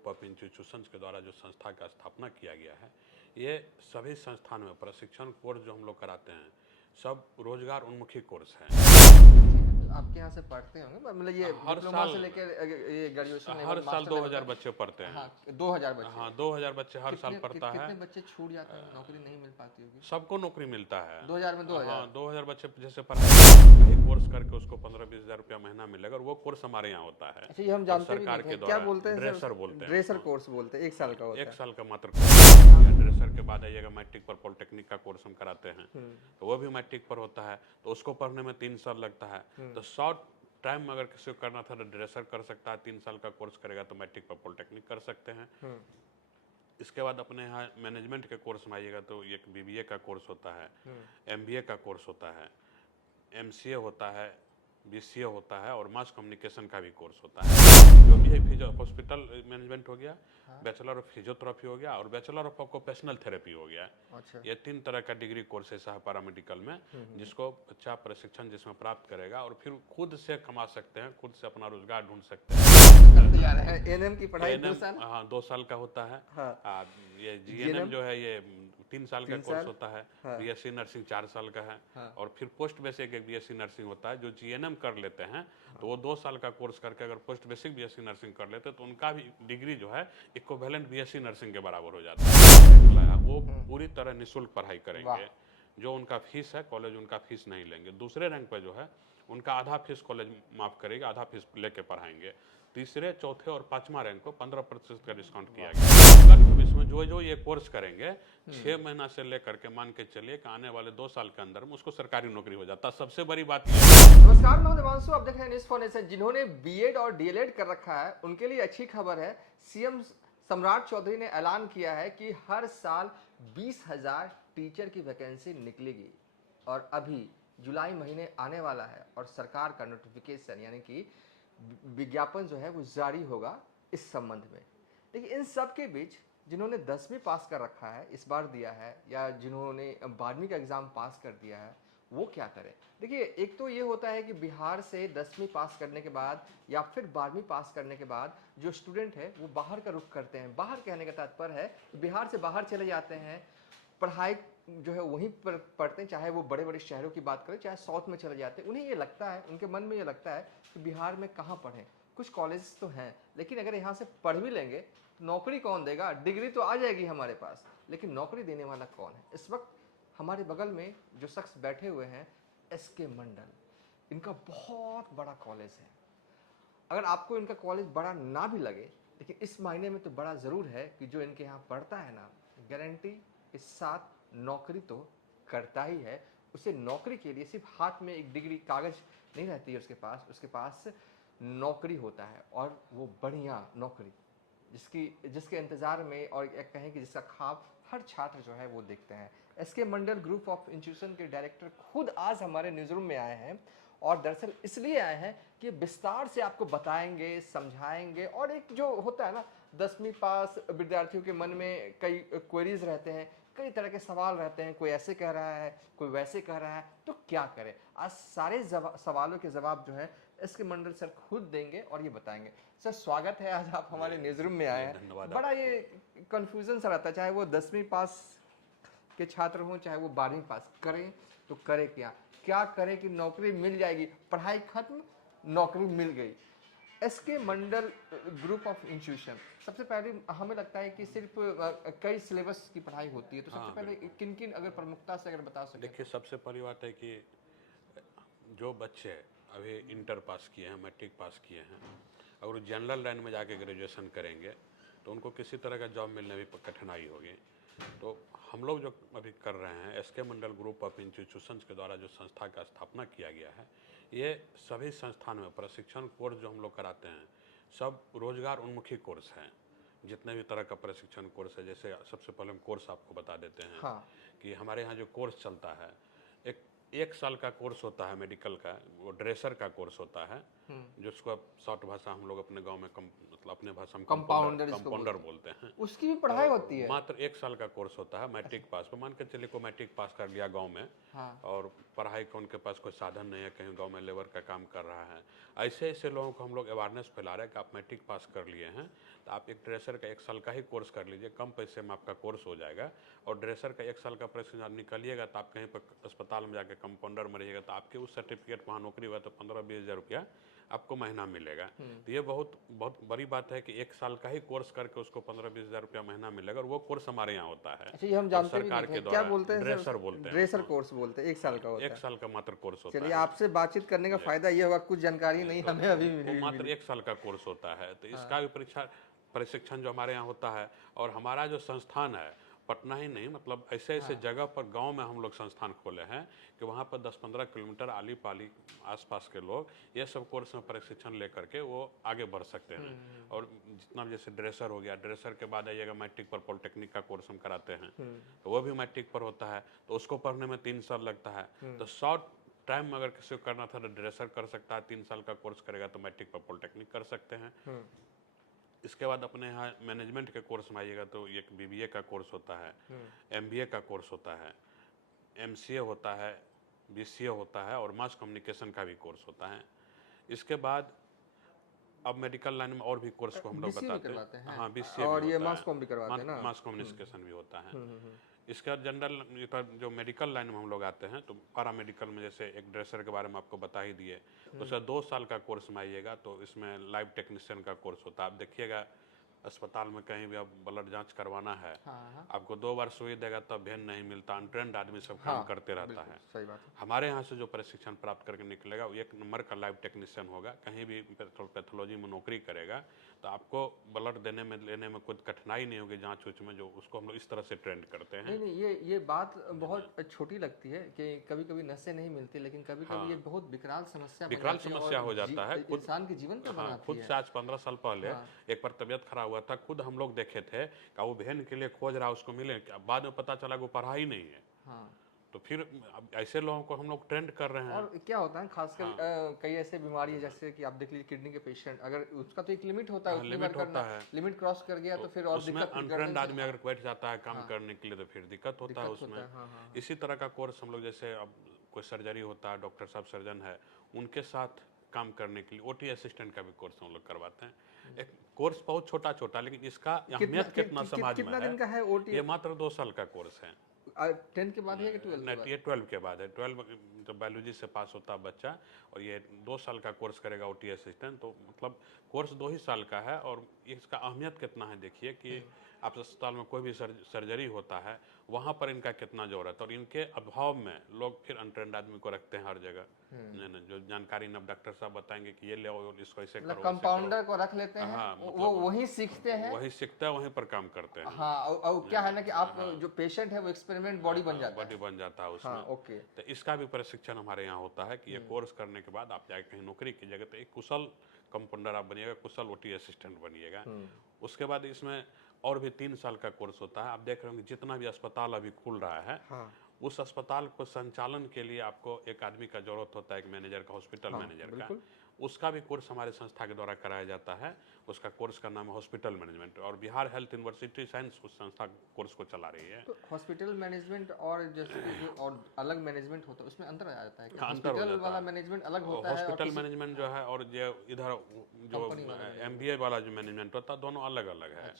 Group of institutions के द्वारा जो संस्था का स्थापना किया गया है, ये सभी संस्थान में प्रशिक्षण कोर्स जो हम लोग कराते हैं सब रोजगार उन्मुखी कोर्स हैं। आपके यहाँ से पढ़ते होंगे, मतलब ये डिप्लोमा से लेकर ये ग्रेजुएशन हर साल 2000 बच्चे पढ़ते हैं। हाँ, 2000 बच्चे। हाँ, 2000 बच्चे हर साल पढ़ता है। कितने बच्चे छूट जाते हैं, नौकरी नहीं मिल पाती होगी? सबको नौकरी मिलता है 2000 में। 2000 हाँ, 2000 बच्चे जैसे पढ़ाई कोर्स करके उसको 15-20 हज़ार रुपया महीना मिलेगा और वो कोर्स हमारे यहाँ होता है। अच्छा, ये हम जानते भी सरकार नहीं के क्या बोलते हैं? ड्रेसर बोलते हैं। ड्रेसर कोर्स बोलते हैं, 1 साल का होता है। 1 साल का मात्र कोर्स। ड्रेसर के बाद आइएगा मैट्रिक पर पॉलिटेक्निक का कोर्स हम कराते हैं, तो वो भी मैट्रिक पर होता है, तो उसको पढ़ने में 3 साल लगता है। तो शॉर्ट टाइम में अगर किसी को करना था तो ड्रेसर कर सकता है, 3 साल का कोर्स करेगा तो मैट्रिक पर पॉलिटेक्निक कर सकते हैं। इसके बाद अपने यहाँ मैनेजमेंट के कोर्स में आइएगा तो एक बीबीए का कोर्स होता है, एमबीए का कोर्स होता है, एमसीए होता है, बीसीए होता है और मास कम्युनिकेशन का भी कोर्स होता है। जो भी है हॉस्पिटल मैनेजमेंट हो गया, बैचलर ऑफ फिजियोथेरेपी हो गया और बैचलर ऑफ ऑक्यूपेशनल थेरेपी हो गया। अच्छा। ये 3 तरह का डिग्री कोर्स है पैरामेडिकल में, जिसको अच्छा प्रशिक्षण जिसमें प्राप्त करेगा और फिर खुद से कमा सकते हैं, खुद से अपना रोजगार ढूंढ सकते हैं। एनएम की पढ़ाई 2 साल? हाँ, 2 साल का होता है। हाँ। ये जीएनएम जो है ये 3 साल का कोर्स होता है। बीएससी नर्सिंग 4 साल का है। और फिर पोस्ट बेसिक एक बीएससी नर्सिंग होता है। जो जीएनएम कर लेते हैं तो वो 2 साल का कोर्स करके अगर पोस्ट बेसिक बीएससी नर्सिंग कर लेते हैं तो उनका भी डिग्री जो है इक्विवेलेंट बीएससी नर्सिंग के बराबर हो जाता है। वो पूरी तरह निःशुल्क पढ़ाई करेंगे। जो उनका फीस है कॉलेज उनका फीस नहीं लेंगे। दूसरे रैंक पर जो है उनका आधा फीस कॉलेज माफ करेगा, आधा फीस लेके पढ़ाएंगे। तीसरे, चौथे और 5वां रैंक को 15% का डिस्काउंट किया गया। इसमें जो ये कोर्स करेंगे 6 महीना से लेकर के मान के चलिए कि आने वाले 2 साल के अंदर में उसको सरकारी नौकरी हो जाता है। सबसे बड़ी बात ये है। नमस्कार, मैं देवांशु, आप देख रहे हैं न्यूज़ फॉर नेशन। जिन्होंने बीएड और डीएलएड कर रखा है उनके लिए अच्छी खबर है। सीएम सम्राट चौधरी ने ऐलान किया है कि हर साल 20,000 टीचर की वैकेंसी निकलेगी और अभी जुलाई महीने आने वाला है और सरकार का नोटिफिकेशन यानी कि विज्ञापन जो है वो जारी होगा इस संबंध में। लेकिन इन सब के बीच जिन्होंने 10वीं पास कर रखा है, इस बार दिया है, या जिन्होंने 12वीं का एग्ज़ाम पास कर दिया है, वो क्या करें? देखिए, एक तो ये होता है कि बिहार से 10वीं पास करने के बाद या फिर 12वीं पास करने के बाद जो स्टूडेंट है वो बाहर का रुख करते हैं। बाहर कहने का तात्पर्य है बिहार से बाहर चले जाते हैं, पढ़ाई जो है वहीं पर पढ़ते हैं, चाहे वो बड़े बड़े शहरों की बात करें, चाहे साउथ में चले जाते हैं। उन्हें ये लगता है, उनके मन में ये लगता है कि बिहार में कहाँ पढ़ें। कुछ कॉलेज तो हैं, लेकिन अगर यहाँ से पढ़ भी लेंगे तो नौकरी कौन देगा? डिग्री तो आ जाएगी हमारे पास, लेकिन नौकरी देने वाला कौन है? इस वक्त हमारे बगल में जो शख्स बैठे हुए हैं, एसके मंडल, इनका बहुत बड़ा कॉलेज है। अगर आपको इनका कॉलेज बड़ा ना भी लगे, लेकिन इस मायने में तो बड़ा ज़रूर है कि जो इनके यहाँ पढ़ता है ना, गारंटी के साथ नौकरी तो करता ही है। उसे नौकरी के लिए सिर्फ हाथ में एक डिग्री कागज नहीं रहती है उसके पास नौकरी होता है, और वो बढ़िया नौकरी जिसके इंतज़ार में, और कहें कि जिसका ख्वाब हर छात्र जो है वो देखते हैं। SK Mandal group of institution के डायरेक्टर खुद आज हमारे न्यूज़ रूम में आए हैं, और दरअसल इसलिए आए हैं कि विस्तार से आपको बताएंगे, समझाएंगे। और एक जो होता है ना, 10वीं पास विद्यार्थियों के मन में कई क्वेरीज रहते हैं, कई तरह के सवाल रहते हैं, कोई ऐसे कह रहा है, कोई वैसे कह रहा है, तो क्या करें? आज सारे सवालों के जवाब जो है एसके मंडल सर खुद देंगे और ये बताएंगे। सर, स्वागत है, आज आप हमारे न्यूज़ रूम में आए हैं। बड़ा ये कंफ्यूजन सा रहता है, चाहे वो 10वीं पास के छात्र हों, चाहे वो 12वीं पास करें, तो करें क्या करें कि नौकरी मिल जाएगी? पढ़ाई खत्म, नौकरी मिल गई। SK Mandal group of institution, सबसे पहले हमें लगता है कि सिर्फ कई सिलेबस की पढ़ाई होती है, तो सबसे पहले किन किन अगर प्रमुखता से अगर बता सकें। देखिए, सबसे पहली बात है कि जो बच्चे अभी इंटर पास किए हैं, मैट्रिक पास किए हैं, और जनरल लाइन में जाके ग्रेजुएशन करेंगे तो उनको किसी तरह का जॉब मिलने में कठिनाई होगी। तो हम लोग जो अभी कर रहे हैं, SK Mandal group of institutions के द्वारा जो संस्था का स्थापना किया गया है, ये सभी संस्थान में प्रशिक्षण कोर्स जो हम लोग कराते हैं सब रोजगार उन्मुखी कोर्स हैं। जितने भी तरह का प्रशिक्षण कोर्स है, जैसे सबसे पहले हम कोर्स आपको बता देते हैं कि हमारे यहाँ जो कोर्स चलता है, एक 1 साल का कोर्स होता है मेडिकल का, वो ड्रेसर का कोर्स होता है, जिसको अब शॉर्ट भाषा हम लोग अपने गांव में मतलब अपने भाषा में कंपाउंडर बोलते हैं। उसकी भी पढ़ाई होती है? मात्र 1 साल का कोर्स होता है, मैट्रिक पास पे। मान के चलिए को मैट्रिक पास कर लिया गांव में, और पढ़ाई का उनके पास कोई साधन नहीं है, कहीं गांव में लेबर का काम कर रहा है, ऐसे ऐसे लोगों को हम लोग अवेयरनेस फैला रहे हैं कि आप मैट्रिक पास कर लिए हैं तो आप एक ड्रेसर का 1 साल का ही कोर्स कर लीजिए, कम पैसे में आपका कोर्स हो जाएगा। और ड्रेसर का 1 साल का प्रशिक्षण निकलिएगा तो आप कहीं पर अस्पताल में जाकर कंपाउंडर में रहिएगा तो आपके उस सर्टिफिकेट वहाँ नौकरी हुआ तो 15-20 हज़ार रुपया आपको महीना मिलेगा। तो ये बहुत बड़ी बात है कि 1 साल का ही कोर्स करके उसको 15-20 हज़ार रुपया महीना मिलेगा, और वो कोर्स हमारे यहाँ होता है। अच्छा, ये हम जानते सरकार के क्या बोलते हैं? ड्रेसर बोलते हैं। ड्रेसर कोर्स बोलते हैं, 1 साल का होता है। 1 साल का मात्र कोर्स होता है। चलिए, आपसे बातचीत करने का फायदा ये होगा, कुछ जानकारी नहीं हमें अभी मिली। मात्र 1 साल का कोर्स होता है, तो इसका भी प्रशिक्षण जो हमारे यहाँ होता है। और हमारा जो संस्थान है, पटना ही नहीं, मतलब ऐसे ऐसे जगह पर गांव में हम लोग संस्थान खोले हैं कि वहाँ पर 10-15 किलोमीटर आली पाली आसपास के लोग ये सब कोर्स में प्रशिक्षण लेकर के वो आगे बढ़ सकते हैं। और जितना भी जैसे ड्रेसर हो गया, ड्रेसर के बाद आइएगा मैट्रिक पर पॉलिटेक्निक का कोर्स हम कराते हैं, तो वो भी मैट्रिक पर होता है, तो उसको पढ़ने में 3 साल लगता है। तो शॉर्ट टाइम में अगर किसी को करना था तो ड्रेसर कर सकता है, 3 साल का कोर्स करेगा तो मैट्रिक पर पॉलिटेक्निक कर सकते हैं। इसके बाद अपने यहाँ मैनेजमेंट के कोर्स में आइएगा तो एक बीबीए का कोर्स होता है, एमबीए का कोर्स होता है, एमसीए होता है, बीसीए होता है, और मास कम्युनिकेशन का भी कोर्स होता है। इसके बाद अब मेडिकल लाइन में और भी कोर्स को हम लोग बताते हैं। हाँ, बीसीए और ये मास कॉम भी करवाते हैं ना? मास कम्युनिकेशन भी होता है। इसका जनरल जो मेडिकल लाइन में हम लोग आते हैं तो पैरा मेडिकल में जैसे एक ड्रेसर के बारे में आपको बता ही दिए, तो सर 2 साल का कोर्स में आइएगा तो इसमें लाइव टेक्नीशियन का कोर्स होता है। आप देखिएगा अस्पताल में कहीं भी आप ब्लड जांच करवाना है, आपको 2 बार सुई देगा तब भेन नहीं मिलता, अनट्रेंड आदमी सब काम करते रहता है। सही बात है। हमारे यहाँ से जो प्रशिक्षण प्राप्त करके निकलेगा वो 1 नंबर का लाइव टेक्नीशियन होगा, कहीं भी पैथोलॉजी में नौकरी करेगा तो आपको ब्लड देने में लेने में कोई कठिनाई नहीं होगी जांच उच में, जो उसको हम लोग इस तरह से ट्रेंड करते हैं। नहीं, ये बात बहुत छोटी लगती है कि कभी कभी नसें नहीं मिलती, लेकिन कभी कभी ये बहुत विकराल समस्या हो जाता है, इंसान के जीवन को बनाती है। खुद से आज 15 साल पहले एक बार तबियत खराब हुआ था, खुद हम लोग देखे थे कि वो बहन के लिए खोज रहा, उसको मिले, बाद में पता चला वो पढ़ा ही नहीं है। तो फिर ऐसे लोगों को हम लोग ट्रेंड कर रहे हैं। और क्या होता है खासकर कई ऐसे बीमारी है, जैसे कि आप देख लीजिए किडनी के पेशेंट, अगर उसका तो एक लिमिट होता है, लिमिट होता है, लिमिट क्रॉस कर गया तो फिर और दिक्कत। अनट्रेंड आदमी अगर बैठ जाता है काम करने के लिए तो फिर दिक्कत होता है उसमें। इसी तरह का कोर्स हम लोग, जैसे अब कोई सर्जरी होता है, डॉक्टर साहब सर्जन है, उनके साथ काम करने के लिए ओटी असिस्टेंट का भी कोर्स हम लोग करवाते हैं। एक कोर्स बहुत छोटा छोटा, लेकिन इसका अहमियत कितना समाज में है। ओटी ये मात्र 2 साल का कोर्स है। 10 के बाद है कि 12 के बाद? ये 12 के बाद है। 12 जब बायोलॉजी से पास होता है बच्चा, और ये 2 साल का कोर्स करेगा ओटी असिस्टेंट, तो मतलब कोर्स 2 ही साल का है। और इसका अहमियत कितना है देखिए कि आप अस्पताल में कोई भी सर्जरी होता है वहाँ पर इनका कितना जरूरत है, और इनके अभाव में लोग फिर अनट्रेंड आदमी को रखते हैं हर जगह। जो जानकारी न डॉक्टर साहब बताएंगे कि ये ले आओ, इसको ऐसे करो, कंपाउंडर को रख लेते हैं, वो वही सीखते हैं, वहीं पर काम करते हैं। हाँ, और क्या है ना कि आप जो पेशेंट है वो एक्सपेरिमेंट बॉडी बन जाता है उसमें। ओके, तो इसका भी प्रशिक्षण हमारे यहाँ होता है कि ये कोर्स करने के बाद आप जाके कहीं नौकरी की जगह तो एक कुशल कंपाउंडर आप बनिएगा, कुशल ओटी असिस्टेंट बनिएगा। उसके बाद इसमें और भी 3 साल का कोर्स होता है। आप देख रहे होंगे जितना भी अस्पताल अभी खुल रहा है, उस अस्पताल को संचालन के लिए आपको एक आदमी का जरूरत होता है, एक मैनेजर का, हॉस्पिटल मैनेजर का। उसका भी कोर्स हमारे संस्था के द्वारा कराया जाता है। उसका कोर्स का नाम है हॉस्पिटल मैनेजमेंट, और बिहार हेल्थ यूनिवर्सिटी साइंस उस संस्था कोर्स को चला रही है। तो हॉस्पिटल मैनेजमेंट और जैसे कि जो और अलग मैनेजमेंट होता है उसमें अंतर आ जाता है? हॉस्पिटल वाला मैनेजमेंट अलग होता है, हॉस्पिटल मैनेजमेंट जो है, और जो इधर जो एमबीए वाला जो मैनेजमेंट होता है, दोनों अलग अलग है।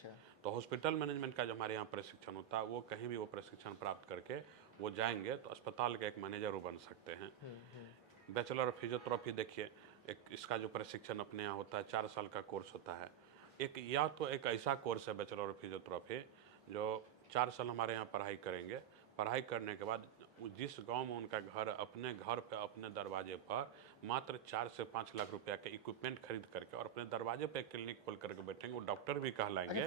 तो हॉस्पिटल मैनेजमेंट का जो हमारे यहाँ प्रशिक्षण होता है, वो कहीं भी वो प्रशिक्षण प्राप्त करके वो जाएंगे तो अस्पताल के एक मैनेजर वो बन सकते हैं। बैचलर ऑफ फिजियोथेरेपी देखिए, एक इसका जो प्रशिक्षण अपने यहाँ होता है 4 साल का कोर्स होता है। या तो एक ऐसा कोर्स है बैचलर ऑफ फिजियोथेरेपी जो 4 साल हमारे यहाँ पढ़ाई करेंगे। पढ़ाई करने के बाद जिस गांव में उनका घर, अपने घर पे अपने दरवाजे पर मात्र 4 से 5 लाख रुपया के इक्विपमेंट खरीद करके और अपने दरवाजे पे क्लिनिक खोल करके बैठेंगे। वो डॉक्टर भी कहलाएंगे।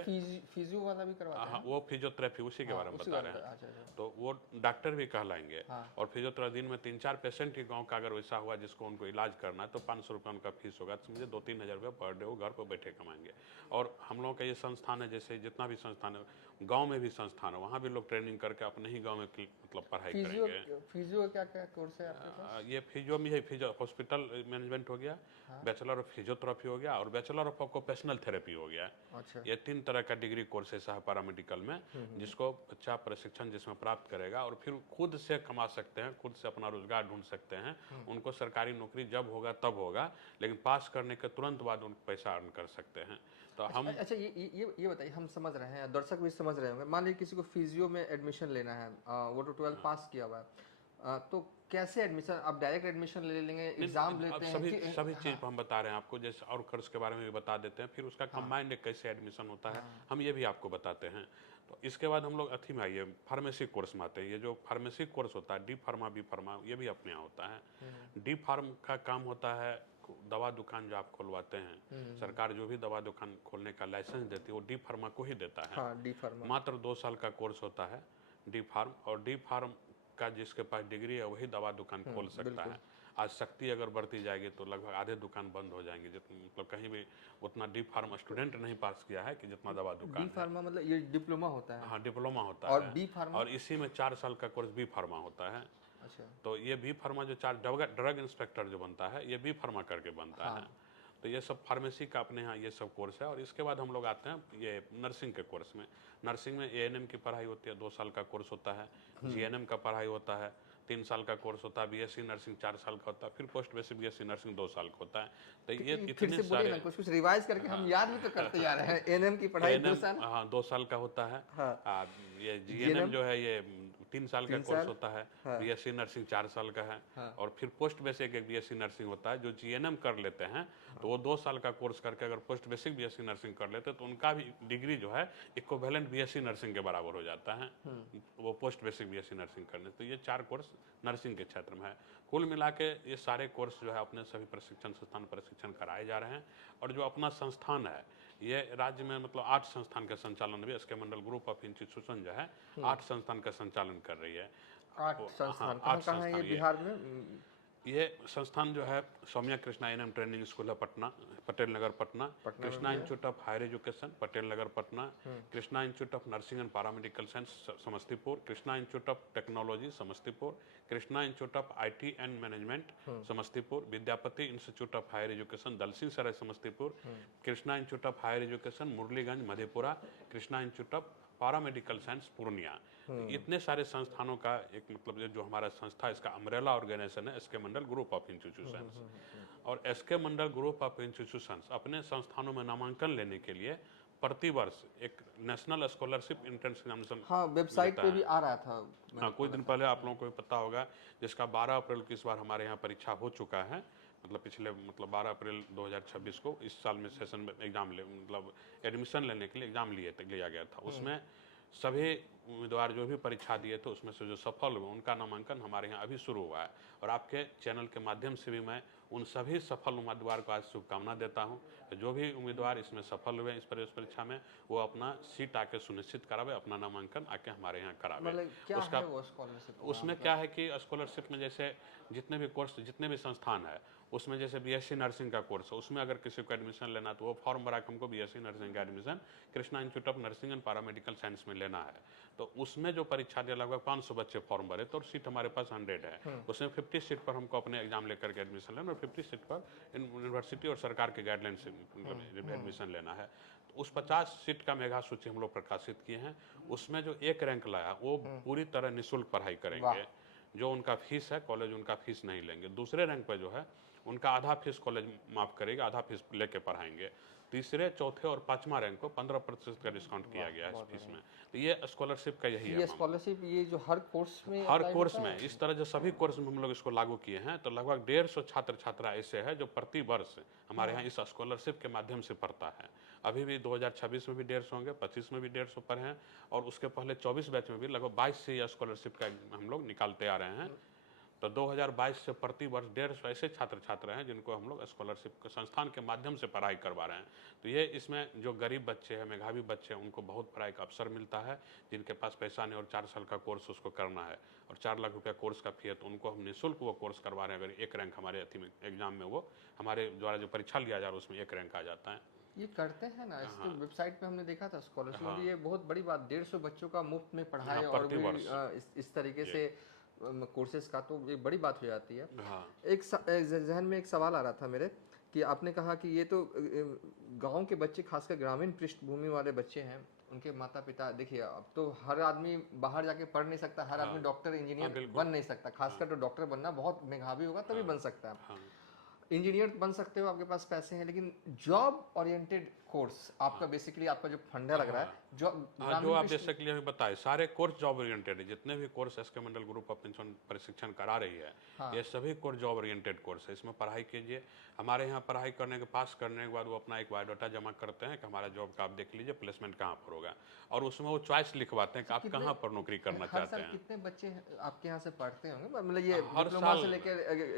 फिजियो वाला भी करवाते हैं? वो फिजियोथेरेपी उसी के बारे में बता रहे हैं। तो वो डॉक्टर भी कहलाएंगे। और फिजियोथेरेपी दिन में 3-4 पेशेंट ही गाँव का अगर वैसा हुआ जिसको उनको इलाज करना है तो 500 रुपये उनका फीस होगा। तो समझे 2-3 हज़ार रुपये पर डे वो घर पर बैठे कमाएंगे। और हम लोगों का ये संस्थान है, जैसे जितना भी संस्थान है, गाँव में भी संस्थान है, वहाँ भी लोग ट्रेनिंग करके अपने ही गाँव में मतलब पढ़ाई करेंगे। करेंगे। फिजियो क्या क्या कोर्स है आपके पास? ये फिजियो में है, फिजियो हॉस्पिटल मैनेजमेंट हो गया, बैचलर ऑफ फिजियोथेरेपी हो गया और बैचलर ऑफ ऑक्यूपेशनल थेरेपी हो गया। अच्छा। ये 3 तरह का डिग्री कोर्सेस है पैरामेडिकल में, जिसको अच्छा प्रशिक्षण जिसमें प्राप्त करेगा और फिर खुद से कमा सकते हैं, खुद से अपना रोजगार ढूंढ सकते हैं। उनको सरकारी नौकरी जब होगा तब होगा, लेकिन पास करने के तुरंत बाद उनको पैसा अर्न कर सकते हैं। तो हम अच्छा, ये बताइए, हम समझ रहे हैं, दर्शक भी समझ रहे होंगे, मान लीजिए किसी को फिजियो में एडमिशन लेना है, वो तो 12 पास किया हुआ है, तो कैसे एडमिशन, आप डायरेक्ट एडमिशन ले लेंगे, एग्जाम लेते हैं सभी चीज हम बता रहे हैं आपको, जैसे और कोर्स के बारे में भी बता देते हैं, फिर उसका कंबाइंड कैसे एडमिशन होता है हम ये भी आपको बताते हैं। तो इसके बाद हम लोग अथी में आइए, फार्मेसी कोर्स में आते हैं। ये जो फार्मेसी कोर्स होता है, डी फार्मा बी फार्मा, ये भी अपने यहाँ होता है। डी फार्म का काम होता है दवा दुकान जो आप खुलवाते हैं, सरकार जो भी दवा दुकान खोलने का लाइसेंस देती है वो डी फार्मा को ही देता है। हाँ, डी फार्मा मात्र 2 साल का कोर्स होता है डी फार्म, और डी फार्म का जिसके पास डिग्री है वही दवा दुकान खोल सकता है। आज शक्ति अगर बढ़ती जाएगी तो लगभग आधे दुकान बंद हो जाएंगे, मतलब कहीं भी उतना डी फार्मा स्टूडेंट नहीं पास किया है कि जितना दवा दुकान। डी फार्मा मतलब ये डिप्लोमा होता है? हाँ, डिप्लोमा होता और है। B pharma? और इसी में 4 साल का कोर्स बी फार्मा होता है। अच्छा। तो ये बी फार्मा जो ड्रग इंस्पेक्टर जो बनता है ये बी फार्मा करके बनता है। तो ये सब फार्मेसी का अपने यहाँ ये सब कोर्स है। और इसके बाद हम लोग आते हैं ये नर्सिंग के कोर्स में। नर्सिंग में एएनएम की पढ़ाई होती है, 2 साल का कोर्स होता है। जीएनएम का पढ़ाई होता है, 3 साल का कोर्स होता है। बीएससी नर्सिंग 4 साल का होता है। फिर पोस्ट बेसिक बीएससी नर्सिंग 2 साल का होता है। तो ये इतने सारे कुछ रिवाइज करके हम याद भी तो करते जा रहे हैं। एएनएम की पढ़ाई 2 साल, हाँ 2 साल का होता है। हाँ। ये जीएनएम जो है ये 3 साल का कोर्स होता है। बीएससी नर्सिंग 4 साल का है। और फिर पोस्ट बेसिक एक बीएससी नर्सिंग होता है। जो जीएनएम कर लेते हैं तो वो 2 साल का कोर्स करके अगर पोस्ट बेसिक बीएससी नर्सिंग कर लेते हैं तो उनका भी डिग्री जो है इक्विवेलेंट बीएससी नर्सिंग के बराबर हो जाता है, वो पोस्ट बेसिक बीएससी नर्सिंग करने। तो ये 4 कोर्स नर्सिंग के क्षेत्र में है। कुल मिला के ये सारे कोर्स जो है अपने सभी प्रशिक्षण संस्थान प्रशिक्षण कराए जा रहे हैं। और जो अपना संस्थान है ये राज्य में मतलब 8 संस्थान का संचालन भी SK Mandal group of institution जो है 8 संस्थान का संचालन कर रही है। 8 संस्थान कहाँ है ये बिहार में? ये संस्थान जो है Saumya Krishna ANM training school है Patna, Patel Nagar Patna. Krishna institute of higher education Patel Nagar Patna. Krishna institute of nursing and paramedical science Samastipur. Krishna institute of technology Samastipur. Krishna institute of IT and management Samastipur. Vidyapati institute of higher education Dalsinghsarai Samastipur. Krishna institute of higher education Murliganj Madhepura. Krishna institute of paramedical science Purnia. इतने सारे संस्थानों का एक मतलब जो हमारा संस्था इसका अम्ब्रेला ऑर्गेनाइजेशन है SK Mandal group of institutions. और SK Mandal group of institutions अपने संस्थानों में नामांकन लेने के लिए प्रति वर्ष एक नेशनल स्कॉलरशिप एंट्रेंस एग्जामिनेशन, हाँ, वेबसाइट पे भी आ रहा था। हाँ, कुछ दिन पहले आप लोगों को भी पता होगा, जिसका 12 अप्रैल की इस बार हमारे यहाँ परीक्षा हो चुका है। मतलब पिछले 12 अप्रैल 2026 को इस साल में सेशन में एग्जाम मतलब एडमिशन लेने के लिए एग्जाम लिया गया था। उसमें सभी उम्मीदवार जो भी परीक्षा दिए थे उसमें से जो सफल हुए उनका नामांकन हमारे यहाँ अभी शुरू हुआ है। और आपके चैनल के माध्यम से भी मैं उन सभी सफल उम्मीदवार को आज शुभकामना देता हूँ। जो भी उम्मीदवार इसमें सफल हुए इस प्रवेश परीक्षा में वो अपना सीट आके सुनिश्चित करावे, अपना नामांकन आके हमारे यहाँ करावे। उसका है वो स्कॉलरशिप? उसमें क्या है कि स्कॉलरशिप में जैसे जितने भी कोर्स जितने भी संस्थान है उसमें जैसे बीएससी नर्सिंग का कोर्स है, उसमें अगर किसी को एडमिशन लेना तो वो फॉर्म भरा के हमको बीएससी नर्सिंग का admission Krishna institute of nursing and paramedical science में लेना है। तो उसमें जो परीक्षा दिया लगभग 500 बच्चे फॉर्म भरे तो सीट हमारे पास 100 है। उसमें 50 सीट पर हमको अपने एग्जाम लेकर के एडमिशन लेना और 50 सीट पर यूनिवर्सिटी और सरकार के गाइडलाइन से एडमिशन लेना है। तो उस 50 सीट का मेगा सूची हम लोग प्रकाशित किए हैं। उसमें जो 1 रैंक लाया वो पूरी तरह निःशुल्क पढ़ाई करेंगे। जो उनका फीस है कॉलेज उनका फीस नहीं लेंगे। दूसरे रैंक पर जो है उनका आधा फीस कॉलेज माफ करेगा, आधा फीस लेके पढ़ाएंगे। तीसरे चौथे और 5वां रैंक को 15% का डिस्काउंट किया गया है इस फीस में। तो ये स्कॉलरशिप का यही है। ये स्कॉलरशिप ये जो हर कोर्स में इस तरह जो सभी कोर्स में हम लोग इसको लागू किए हैं। तो लगभग 150 छात्र छात्रा ऐसे हैं जो प्रति वर्ष हमारे यहाँ इस स्कॉलरशिप के माध्यम से पढ़ता है। अभी भी 2026 में भी 150 होंगे, 25 में भी 150 पर हैं और उसके पहले 24 बैच में भी लगभग 22 से यह स्कॉलरशिप का हम लोग निकालते आ रहे हैं। तो 2022 से प्रति वर्ष 150 ऐसे छात्र छात्र हैं जिनको हम लोग स्कॉलरशिप के संस्थान के माध्यम से पढ़ाई करवा रहे हैं। तो ये इसमें जो गरीब बच्चे हैं, मेधावी बच्चे हैं, उनको बहुत पढ़ाई का अवसर मिलता है। जिनके पास पैसा नहीं और 4 साल का कोर्स उसको करना है और 4 लाख रुपया कोर्स का फी है तो उनको हम निःशुल्क वो कोर्स करवा रहे हैं। अगर 1 रैंक हमारे एग्जाम में वो हमारे द्वारा जो परीक्षा लिया जा रहा है उसमें 1 रैंक आ जाता है। ये करते हैं ना, इसके वेबसाइट पे हमने देखा था स्कॉलरशिप। ये बहुत बड़ी बात, 150 बच्चों का मुफ्त में पढ़ाई और इस तरीके से कोर्सेज का, तो ये बड़ी बात हो जाती है। हाँ। एक जहन में एक सवाल आ रहा था मेरे कि आपने कहा कि ये तो गांव के बच्चे, खासकर ग्रामीण पृष्ठभूमि वाले बच्चे हैं, उनके माता पिता, देखिए अब तो हर आदमी बाहर जाके पढ़ नहीं सकता, हर आदमी डॉक्टर इंजीनियर बन नहीं सकता, खासकर तो डॉक्टर बनना बहुत मेधावी होगा तभी बन सकता है। इंजीनियर बन सकते हो, आपके पास पैसे हैं, लेकिन जॉब ओरिएंटेड कोर्स आपका बेसिकली आपका जो फंडा लग रहा है, जो आप बेसिकली हमें बताए सारे कोर्स जॉब ओरिएंटेड है। जितने भी course SK Mandal group of institution प्रशिक्षण करा रही है, ये सभी कोर्स जॉब ओरिएंटेड कोर्स है। इसमें पढ़ाई कीजिए, हमारे यहाँ पढ़ाई करने के पास करने के बाद वो अपना एक बायोडाटा जमा करते हैं कि हमारा जॉब का आप देख लीजिए प्लेसमेंट कहाँ पर होगा, और उसमें वो चॉइस लिखवाते हैं कि आप कहाँ पर नौकरी करना चाहते हैं। कितने बच्चे आपके यहाँ से पढ़ते होंगे, मतलब ये हर डिप्लोमा से लेकर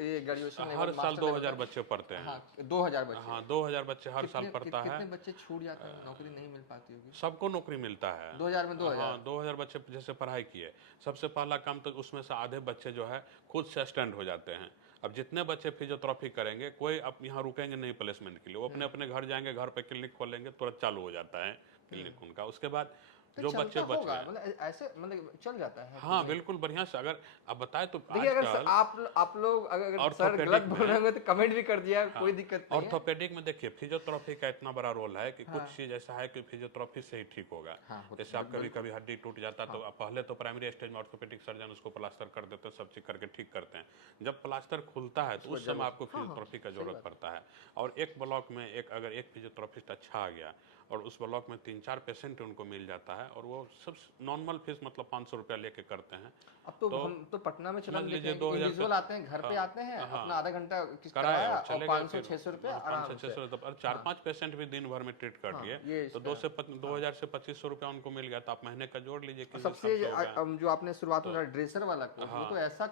ये ग्रेजुएशन, हर साल 2000 बच्चे पढ़ते हैं। 2000 बच्चे? हाँ, 2000 बच्चे हर साल पढ़ता है। कितने बच्चे छूट जाते हैं, नौकरी नहीं मिल पाती होगी? सबको नौकरी मिलता है 2000 में। 2000 हाँ, 2000 बच्चे जैसे पढ़ाई किए, सबसे पहला काम तो उसमें से आधे बच्चे जो है खुद से स्टैंड हो जाते हैं। अब जितने बच्चे फिजियोथेरेपी करेंगे, कोई अब यहाँ रुकेंगे नहीं प्लेसमेंट के लिए, वो अपने अपने घर जाएंगे, घर पे क्लिनिक खोलेंगे, तुरंत चालू हो जाता है क्लिनिक उनका। उसके बाद जो बच्चे बच गए, मतलब ऐसे मतलब चल जाता है। हाँ बिल्कुल बढ़िया से। अगर आप बताए तो देखिए, अगर आप लोग अगर सर गलत बोल रहे होंगे तो कमेंट भी कर दिया, कोई दिक्कत नहीं है। ऑर्थोपेडिक में देखिए फिजियोथेरेपी का इतना बड़ा रोल है कि कुछ चीज ऐसा है कि फिजियोथेरेपी से ही ठीक होगा। जैसे आप कभी कभी हड्डी टूट जाता तो पहले तो प्राइमरी स्टेज में ऑर्थोपेडिक सर्जन उसको प्लास्टर कर देते हैं, सब चीज करके ठीक करते हैं। जब प्लास्टर खुलता है तो उस समय आपको फिजियोथेरेपी का जरूरत पड़ता है। और एक ब्लॉक में अगर एक फिजियोथेरेपिस्ट अच्छा आ गया और उस ब्लॉक में 3-4 पेशेंट उनको मिल जाता है, और वो सब नॉर्मल फीस मतलब 500 रुपया लेके करते हैं। अब तो हम तो पटना में चला लीजिए, इंडिविजुअल आते हैं, घर पे आते हैं, अपना आधा घंटा कराया और 500-600 रुपया आराम से। 4-5 पेशेंट भी दिन भर में ट्रीट कर लिए तो 2000 से 2500 रुपया उनको मिल गया। तो आप महीने का जोड़ लीजिए। सबसे जो आपने शुरुआत में ड्रेसर वाला कोर्स, वो तो ऐसा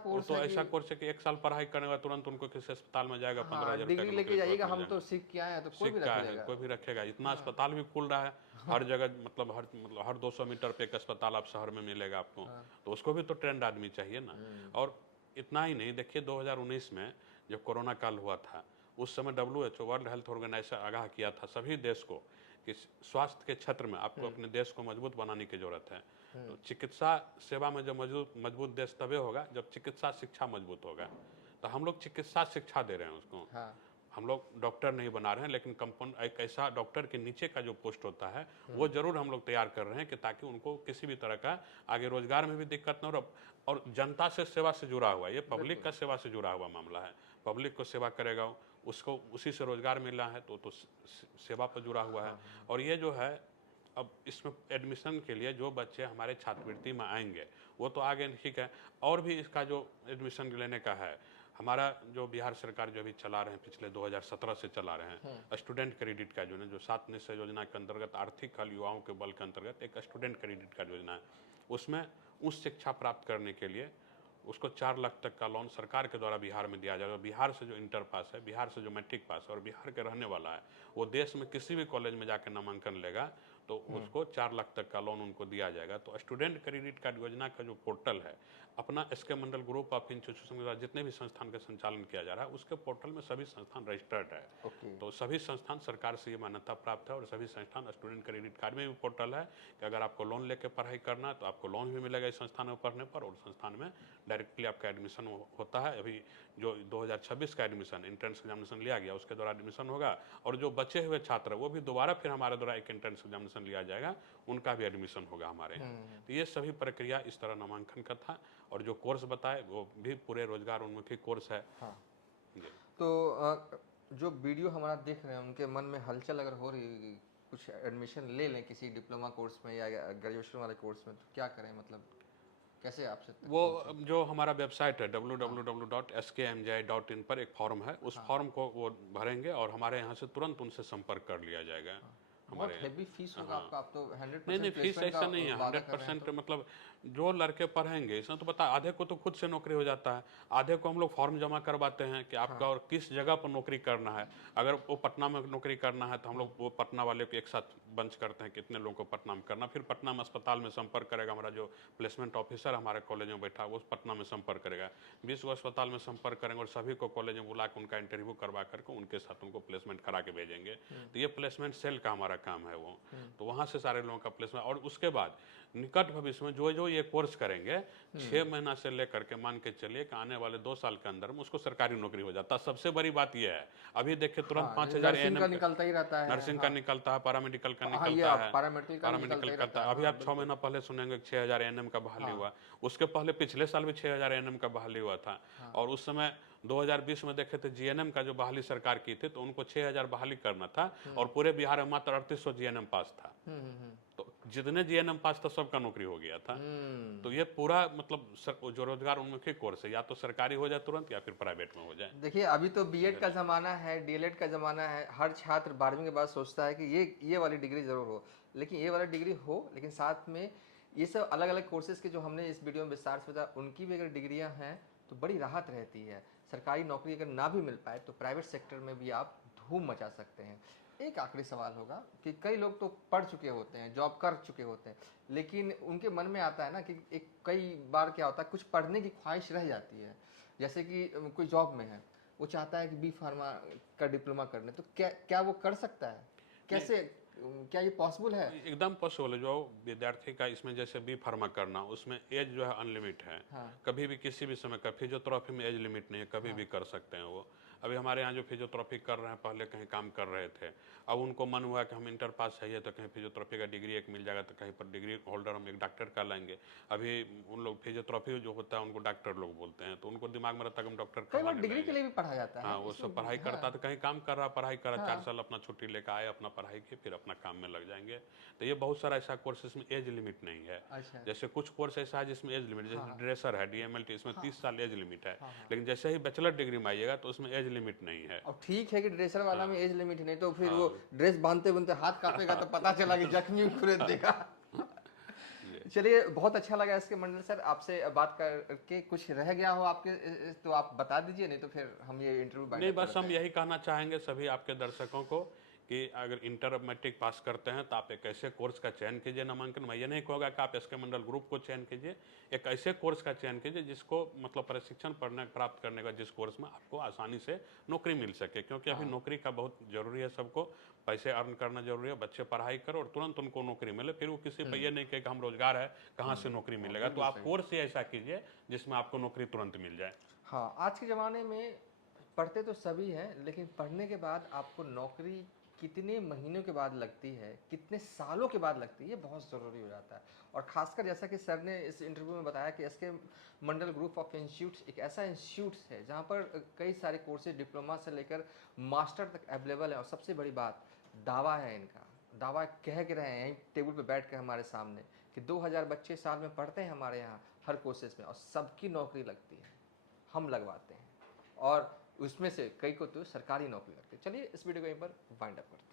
कोर्स है कि 1 साल पढ़ाई करने के बाद तुरंत उनको किसी अस्पताल में जाएगा, 15,000 डिग्री लेके जाइएगा, हम तो सीख के आए हैं, तो कोई भी रखेगा। इतना अस्पताल भी खुल रहा है हर जगह, मतलब हर 200 मीटर पे एक अस्पताल आप शहर में मिलेगा आपको, तो उसको भी तो ट्रेंड आदमी चाहिए ना। और इतना ही नहीं, देखिए 2019 में जब कोरोना काल हुआ था, उस समय WHO वर्ल्ड हेल्थ ऑर्गेनाइजेशन आगाह किया था सभी देश को कि स्वास्थ्य के क्षेत्र में आपको अपने देश को मजबूत बनाने की जरूरत है। तो चिकित्सा सेवा में जो मजबूत देश तभी होगा जब चिकित्सा शिक्षा मजबूत होगा। तो हम लोग चिकित्सा शिक्षा दे रहे हैं उसको। हम लोग डॉक्टर नहीं बना रहे हैं, लेकिन कंपाउंड एक ऐसा डॉक्टर के नीचे का जो पोस्ट होता है वो जरूर हम लोग तैयार कर रहे हैं कि ताकि उनको किसी भी तरह का आगे रोजगार में भी दिक्कत न हो। और जनता से सेवा से जुड़ा हुआ, ये पब्लिक का सेवा से जुड़ा हुआ मामला है। पब्लिक को सेवा करेगा, उसको उसी से रोजगार मिल रहा है, तो सेवा पर जुड़ा हुआ है। और ये जो है, अब इसमें एडमिशन के लिए जो बच्चे हमारे छात्रवृत्ति में आएंगे वो तो आगे ठीक है, और भी इसका जो एडमिशन लेने का है, हमारा जो बिहार सरकार जो अभी चला रहे हैं, पिछले 2017 से चला रहे हैं, स्टूडेंट क्रेडिट का जो है, जो 7 निश्चय योजना के अंतर्गत आर्थिक हल युवाओं के बल के अंतर्गत एक स्टूडेंट क्रेडिट का योजना है। उसमें उस शिक्षा प्राप्त करने के लिए उसको 4 लाख तक का लोन सरकार के द्वारा बिहार में दिया जाएगा। बिहार से जो इंटर पास है, बिहार से जो मैट्रिक पास है और बिहार के रहने वाला है, वो देश में किसी भी कॉलेज में जाकर नामांकन लेगा तो उसको 4 लाख तक का लोन उनको दिया जाएगा। तो स्टूडेंट क्रेडिट कार्ड योजना का जो पोर्टल है, अपना SK Mandal group of institution के द्वारा जितने भी संस्थान का संचालन किया जा रहा है, उसके पोर्टल में सभी संस्थान रजिस्टर्ड है। तो सभी संस्थान सरकार से ये मान्यता प्राप्त है, और सभी संस्थान स्टूडेंट क्रेडिट कार्ड में भी पोर्टल है कि अगर आपको लोन लेकर पढ़ाई करना है तो आपको लोन भी मिलेगा इस संस्थान में पढ़ने पर, और संस्थान में डायरेक्टली आपका एडमिशन होता है। अभी जो 2026 का एडमिशन एंट्रेंस एग्जामिनेशन लिया गया, उसके द्वारा एडमिशन होगा, और जो बचे हुए छात्र वो भी दोबारा फिर हमारे द्वारा एक एंट्रेंस एग्जामिनेशन लिया जाएगा, उनका भी एडमिशन होगा हमारे यहाँ। तो ये सभी प्रक्रिया इस तरह नामांकन का था, और जो कोर्स बताए वो भी पूरे रोजगार उन्मुखी कोर्स है। तो जो वीडियो हमारा देख रहे हैं, उनके मन में हलचल अगर हो रही है कुछ एडमिशन ले लें किसी डिप्लोमा कोर्स में या ग्रेजुएशन वाले कोर्स में, तो क्या करें, मतलब कैसे आपसे? वो जो हमारा वेबसाइट है www.skmji.in पर एक फॉर्म है, उस फॉर्म को वो भरेंगे और हमारे यहाँ से तुरंत उनसे संपर्क कर लिया जाएगा। हमारे हेवी फीस होगा आपका, आप तो 100% नहीं फीस ऐसा नहीं है, 100% मतलब जो लड़के पढ़ेंगे इसमें तो पता, आधे को तो खुद से नौकरी हो जाता है, आधे को हम लोग फॉर्म जमा करवाते हैं कि आपका और किस जगह पर नौकरी करना है। अगर वो पटना में नौकरी करना है तो हम लोग वो पटना वाले को एक साथ बंच करते हैं कितने लोगों को पटना में करना, फिर पटना में अस्पताल में संपर्क करेगा हमारा जो प्लेसमेंट ऑफिसर हमारे कॉलेज में बैठा वो पटना में संपर्क करेगा, 20 को अस्पताल में संपर्क करेंगे और सभी को कॉलेज में बुला के उनका इंटरव्यू करवा करके उनके साथ उनको प्लेसमेंट करा के भेजेंगे। तो ये प्लेसमेंट सेल का हमारा काम है वो। तो वहाँ से सारे लोगों का प्लेसमेंट, और उसके बाद निकट भविष्य में जो ये कोर्स करेंगे 6 महीना से लेकर के मान के चलिए कि आने वाले 2 साल के अंदर में उसको सरकारी नौकरी हो जाता है। सबसे बड़ी बात यह है, अभी देखिए तुरंत 5000 नर्सिंग का निकलता ही रहता है, नर्सिंग का निकलता है, पैरामेडिकल का हाँ, निकलता है, पैरामेडिकल करता है। अभी आप 6 महीना पहले सुनेंगे 6000 एएनएम का बहाली हुआ। उसके पहले पिछले साल भी 6000 एएनएम का बहाली हुआ था। और उस समय 2020 में देखे थे जीएनएम का जो बहाली सरकार की थी, तो उनको 6000 बहाली करना था और पूरे बिहार में मात्र 3800 जीएनएम पास था। तो जितने जीएनएम पास था सबका नौकरी हो गया था। तो ये पूरा मतलब जो रोजगार उन्मुखी कोर्स है, या तो सरकारी हो जाए तुरंत या फिर प्राइवेट में हो जाए। देखिए अभी तो बीएड का जमाना है, डीएलएड का जमाना है। हर छात्र 12वीं के बाद सोचता है कि ये वाली डिग्री जरूर हो, लेकिन ये वाला डिग्री हो, लेकिन साथ में ये सब अलग अलग कोर्सेज के जो हमने इस वीडियो में विस्तार से बताया, उनकी भी अगर डिग्रियां हैं तो बड़ी राहत रहती है। सरकारी नौकरी अगर ना भी मिल पाए तो प्राइवेट सेक्टर में भी आप धूम मचा सकते हैं। एक आखिरी सवाल होगा कि कई लोग तो पढ़ चुके होते हैं, जॉब कर चुके होते हैं, लेकिन उनके मन में आता है ना कि एक कई बार क्या होता है, कुछ पढ़ने की ख्वाहिश रह जाती है। जैसे कि कोई जॉब में है, वो चाहता है कि बी फार्मा का डिप्लोमा करने, तो क्या वो कर सकता है? कैसे, क्या ये पॉसिबल है? एकदम पॉसिबल है। जो विद्यार्थी का इसमें जैसे बी फार्मा करना, उसमें एज जो है अनलिमिट है। कभी भी किसी भी समय का, फिजियोथेरेपी में एज लिमिट नहीं है, कभी भी कर सकते हैं वो। अभी हमारे यहाँ जो फिजियोथेरेपी कर रहे हैं, पहले कहीं काम कर रहे थे, अब उनको मन हुआ कि हम इंटर पास चाहिए तो कहीं फिजियोथेरेपी का डिग्री एक मिल जाएगा, तो कहीं पर डिग्री होल्डर हम एक डॉक्टर का लाएंगे। अभी उन लोग फिजियोथेरेपी जो होता है उनको डॉक्टर लोग बोलते हैं, तो उनको दिमाग में रहता है कि हम डॉक्टर डिग्री के लिए भी पढ़ा जाता है। हाँ, वो सब पढ़ाई करता है, तो कहीं काम कर रहा, पढ़ाई कर रहा, 4 साल अपना छुट्टी लेकर आए, अपना पढ़ाई किए, फिर अपना काम में लग जाएंगे। तो ये बहुत सारा ऐसा कोर्स इसमें एज लिमिट नहीं है। जैसे कुछ कोर्स ऐसा है जिसमें एज लिमिट, जैसे ड्रेसर है, डीएमएलटी, इसमें 30 साल एज लिमिट है। लेकिन जैसे ही बैचलर डिग्री में आइएगा तो उसमें एज लिमिट नहीं है। अब ठीक है कि ड्रेसर वाला में एज लिमिट नहीं, तो फिर वो ड्रेस बांधते बांधते हाथ कांपेगा तो पता चला कि जख्मी खुरेद देगा। चलिए, बहुत अच्छा लगा इसके मंडल सर, आपसे बात करके। कुछ रह गया हो आपके तो आप बता दीजिए, नहीं तो फिर हम ये इंटरव्यू नहीं, बस हम यही कहना चाहेंगे सभी आपके दर्शकों को कि अगर इंटर मैट्रिक पास करते हैं तो आप एक ऐसे कोर्स का चयन कीजिए नामांकन। मैं ये नहीं कहूँगा कि आप एसके मंडल ग्रुप को चयन कीजिए, एक ऐसे कोर्स का चयन कीजिए जिसको मतलब प्रशिक्षण प्राप्त करने का, जिस कोर्स में आपको आसानी से नौकरी मिल सके। क्योंकि अभी नौकरी का बहुत जरूरी है, सबको पैसे अर्न करना जरूरी है। बच्चे पढ़ाई करो और तुरंत उनको नौकरी मिले, फिर वो किसी पर ये नहीं कहे कि हम रोजगार है, कहाँ से नौकरी मिलेगा। तो आप कोर्स ही ऐसा कीजिए जिसमें आपको नौकरी तुरंत मिल जाए। हाँ, आज के ज़माने में पढ़ते तो सभी हैं, लेकिन पढ़ने के बाद आपको नौकरी कितने महीनों के बाद लगती है, कितने सालों के बाद लगती है, ये बहुत ज़रूरी हो जाता है। और खासकर जैसा कि सर ने इस इंटरव्यू में बताया कि SK Mandal group of institutes एक ऐसा इंस्टीट्यूट है जहाँ पर कई सारे कोर्सेज डिप्लोमा से लेकर मास्टर तक अवेलेबल है। और सबसे बड़ी बात, दावा है इनका, दावा कह के रहे हैं यहीं टेबल पे बैठ कर हमारे सामने कि 2000 बच्चे साल में पढ़ते हैं हमारे यहाँ हर कोर्सेज में, और सबकी नौकरी लगती है, हम लगवाते हैं, और उसमें से कई को तो सरकारी नौकरी लगती है। चलिए, इस वीडियो को यहीं पर वाइंड अप करते हैं।